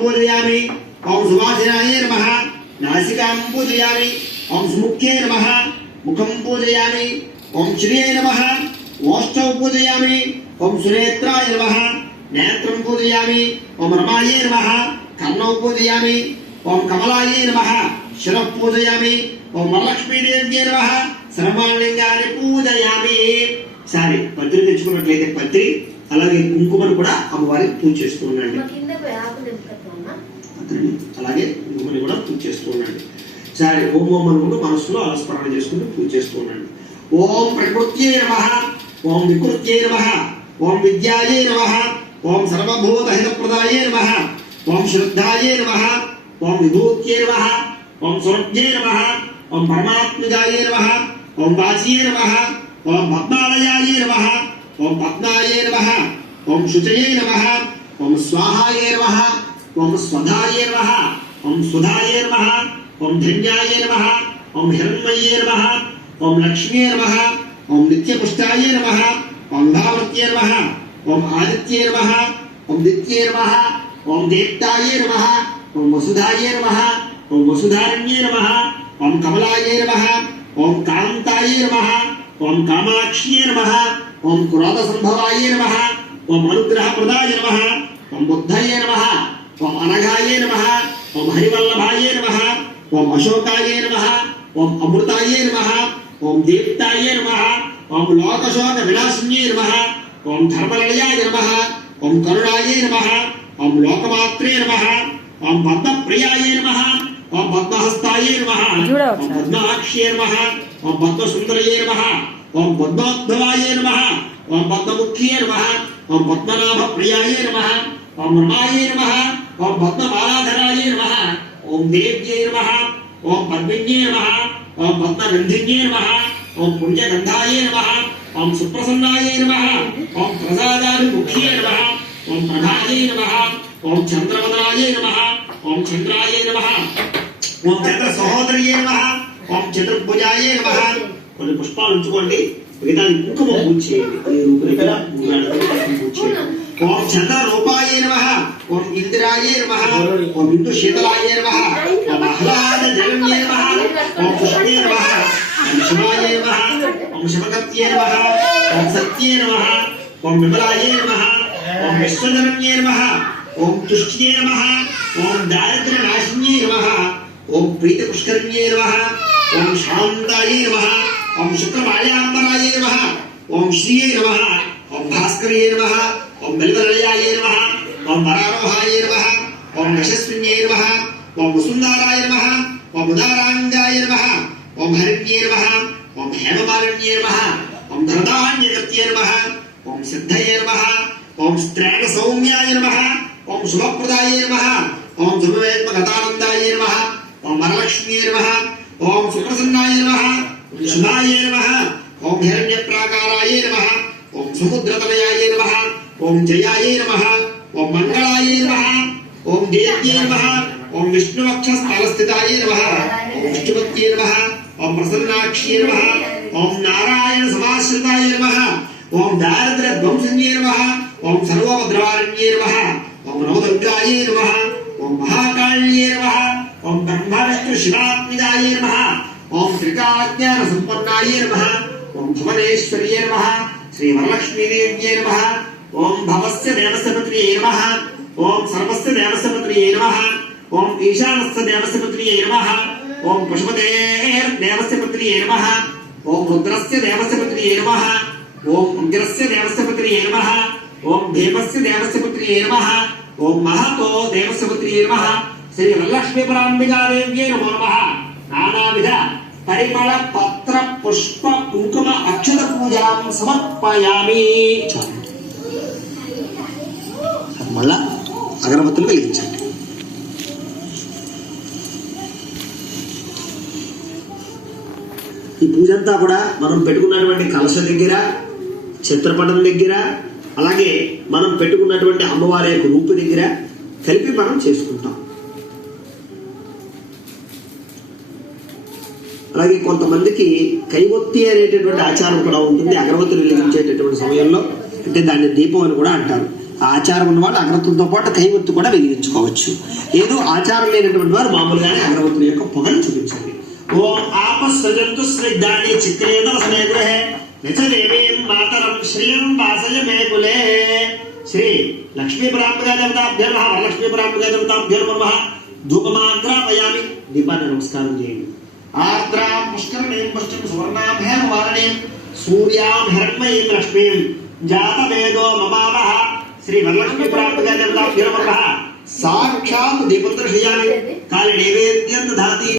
पूजयामि ओम सुवासिनाय नमः नासिकां पूजयामि ओम सुमुख्ये नमः मुखं पूजयामि ओम श्रिये नमः ओष्ठौ पूजयामि ओम सुनेत्राय नमः नेत्रं पूजयामि ओम रमाये नमः कर्णौ पूजयामि ओम कमलाय नमः शिरः पूजयामि ओम वरलक्ष्मीदेव्यै नमः सर्वालिंगानि पूजयामि सारी पत्रि తెచ్చుకున్నట్లయితే పత్రి అలాగే కుంకుమను కూడా అమ్మవారికి పూజ చేస్తూ ఉండండి అలాగే కుంకుమని కూడా పూజ చేస్తూ ఉండండి సరే ఓం ఓం అనుకుంటూ మనసులో ఆస్మరణ చేసుకుంటూ పూజ చేస్తూ ఉండండి ఓం ప్రకృత్యై నమః ఓం వికృత్యై నమః ఓం విద్యాయై నమః ఓం సర్వభూత హితప్రదాయై నమః ఓం శ్రద్ధాయై నమః ఓం విభూత్యై నమః ఓం స్వర్గ్యై నమః ఓం పరమాత్మజాయై నమః ఓం వాచ్యై నమః ఓం పద్మాలయాయై నమః ఓం పద్మాయై నమః ఓం శుచయై నమః ఓం స్వాహాయై నమః ఓం స్వధాయై నమః ఓం సుధాయై నమః ఓం ధన్యాయై నమః ఓం హిరణ్మయై నమః ఓం లక్ష్మ్యై నమః ఓం నిత్యపుష్టాయై నమః ఓం భావత్యై నమః ఓం ఆదిత్యై నమః ఓం దిత్యై నమః ఓం దేప్తాయై నమః ఓం వసుధాయై నమః ఓం వసుధారణ్యై నమః ఓం కమలాయై నమః ఓం కాంతాయై నమః ఓం కామాక్ష్యై నమః ఓం క్రోధ సంభవాయై నమః ఓం అనుగ్రహప్రదాయ నమః ఓం బుద్ధయే నమః ఓం అనఘాయే నమః ఓం హరివల్లభాయే నమః ఓం అశోకాయే నమః ఓం అమృతాయే నమః ఓం దీప్తాయే నమః ఓం లోకశోక వినాశిన్యే నమః ఓం ధర్మలయాయ నమః ఓం కరుణాయే నమః ఓం లోకమాత్రే నమః ఓం పద్మప్రియాయే నమః ఓం పద్మహస్తాయే నమః ఓం పద్మాక్ష్యే నమః ఓం పద్మసుందరయే నమః ఓం పద్మోద్భవాయే నమః ఓం పద్మముఖ్యే నమః ఓం పద్మనాభప్రియాయే నమః ఓం రమాయే నమః ఓం పద్మమాలాధరాయే నమః ఓం దేవ్యే నమః ఓం పద్మిన్యే నమః ఓం పద్మగంధిన్యే నమః ఓం పుణ్యగంధాయే నమః ఓం సుప్రసన్నాయే నమః ఓం ప్రసాదాభిముఖ్యే నమః ఓం ప్రభాయే నమః ఓం చంద్రవదనాయే నమః ఓం చంద్రాయే నమః ఓం చంద్ర సహోదరియే నమః ఓం చతుర్భుజాయే నమః కొన్ని పుష్పాలు ఉంచుకోండి మిగతా కుంకుమ పూజ చేయండి ఓం చంద్ర రూపాయే నమః ఓం ఇందిరాయే నమః ఓం బిందు శీతలాయే నమః ఓం ఆహ్లాద జగన్యే నమః ఓం పుష్పే నమః ఓం శివాయే నమః ఓం శివకత్యే నమః ఓం సత్యే నమః ఓం విమలాయే నమః ఓం విశ్వజనన్యే నమః ఓం తుష్ట్యే నమః ఓం దారిద్ర్య నాశిన్యే నమః ఓం ప్రీత పుష్కరిణ్యే నమః ఓం శాంతాయే నమః ఓం శుక్రమాల్యాంబరాయే నమః ఓం శ్రీయే నమః ఓం భాస్కర్యే నమః ఓం బలివలయాయే నమః ఓం వరారోహాయే నమః ఓం యశస్విన్యే నమః ఓం వసుంధరాయ నమః ఓం ఉదారాంగాయ నమః ఓం హరిణ్యే నమః ఓం హేమమాలిన్యే నమః ఓం ధనధాన్యగత్యే నమః ఓం సిద్ధయే నమః ఓం స్త్రేణ సౌమ్యాయ నమః ఓం శుభప్రదాయే నమః ఓం శుభవేత్మగతానందాయ నమః ఓం వరలక్ష్మ్యే నమః ఓం సుప్రసన్నాయ నమః ఓం శుభాయ నమః ఓం హిరణ్యప్రాకారాయ నమః ఓం సముద్రతనయాయ నమః ఓం జయాయ నమః ఓం మంగళాయ నమః ఓం దేవ్యే నమః ఓం విష్ణువక్షస్థలస్థితాయ నమః ఓం విష్ణుపత్యే నమః ఓం ప్రసన్నాక్ష్యే నమః ఓం నారాయణ సమాశ్రితాయ నమః ఓం దారిద్ర్య ధ్వంసిన్యే నమః ఓం సర్వభద్రారణ్యే నమః ఓం నవదుర్గాయ నమః ఓం మహాకాళ్యే నమః ఓం బ్రహ్మ విష్ణు శివాత్మికాయ నమః ఓం త్రికాజ్ఞాన సంపన్నాయ నమః ఓం భువనేశ్వర్యే నమః శ్రీ వరలక్ష్మీదేవ్యే నమః ఓం భవస్య దేవస్య పుత్ర్యే నమః ఓం సర్వస్య దేవస్య పుత్ర్యే నమః ఓం ఈశానస్య దేవస్య పుత్ర్యే నమః ఓం పశుపతేర్ దేవస్య పుత్ర్యే నమః ఓం రుద్రస్య దేవస్య పుత్ర్యే నమః ఓం ఉగ్రస్య దేవస్య పుత్ర్యే నమః ఓం భీమస్య దేవస్య పుత్ర్యే నమః ఓం మహతో దేవస్య పుత్ర్యే నమః శ్రీ వరలక్ష్మీ పరాంబికాదేవ్యే నమో నమః నానావిధ పరిమళ పత్ర పుష్ప కుంకుమ అక్షత పూజాం సమర్పయామి. మళ్ళా అగరబత్తులు వెలిగించండి. ఈ పూజ అంతా కూడా మనం పెట్టుకున్నటువంటి కలశ దగ్గర, చిత్రపటం దగ్గర, అలాగే మనం పెట్టుకున్నటువంటి అమ్మవారి యొక్క రూపు దగ్గర కలిపి మనం చేసుకుంటాం. అలాగే కొంతమందికి కైవొత్తి అనేటటువంటి ఆచారం కూడా ఉంటుంది. అగరబత్తులు వెలిగించేటటువంటి సమయంలో, అంటే దాన్ని దీపం అని కూడా అంటారు. ఆచారం ఉన్నవాళ్ళు అగరత్తులతో పాటు కైవత్తు కూడా వెలిగించుకోవచ్చు. ఏదో ఆచారం లేనటువంటి వారు మామూలుగానే అగరవత్తుల యొక్క పొగను చూపించండి. ఓం ఆపస్సజంతు స్నిగ్ధాని చిత్రేతర సమయగృహే నిజదేవీం మాతరం శ్రీయం వాసయ మే కులే. శ్రీ లక్ష్మీపురాంబికా దేవతాభ్యో నమః, వరలక్ష్మీపురాంబికా దేవతాభ్యో నమః. ధూపమాగ్రాపయామి. దీపాన్ని నమస్కారం చేయండి. ఆర్ద్రాం పుష్కరణీం పుష్టిం సువర్ణాభేమ వారణీం సూర్యాం హిరణ్మయీం లక్ష్మీం జాతవేదో మమావహ. శ్రీ వరలక్ష్మీపురాంబికా దేవతాభ్యో నమః. సాక్షాత్ దీపం దర్శయామి. కాళీ నైవేద్యం దధాతి.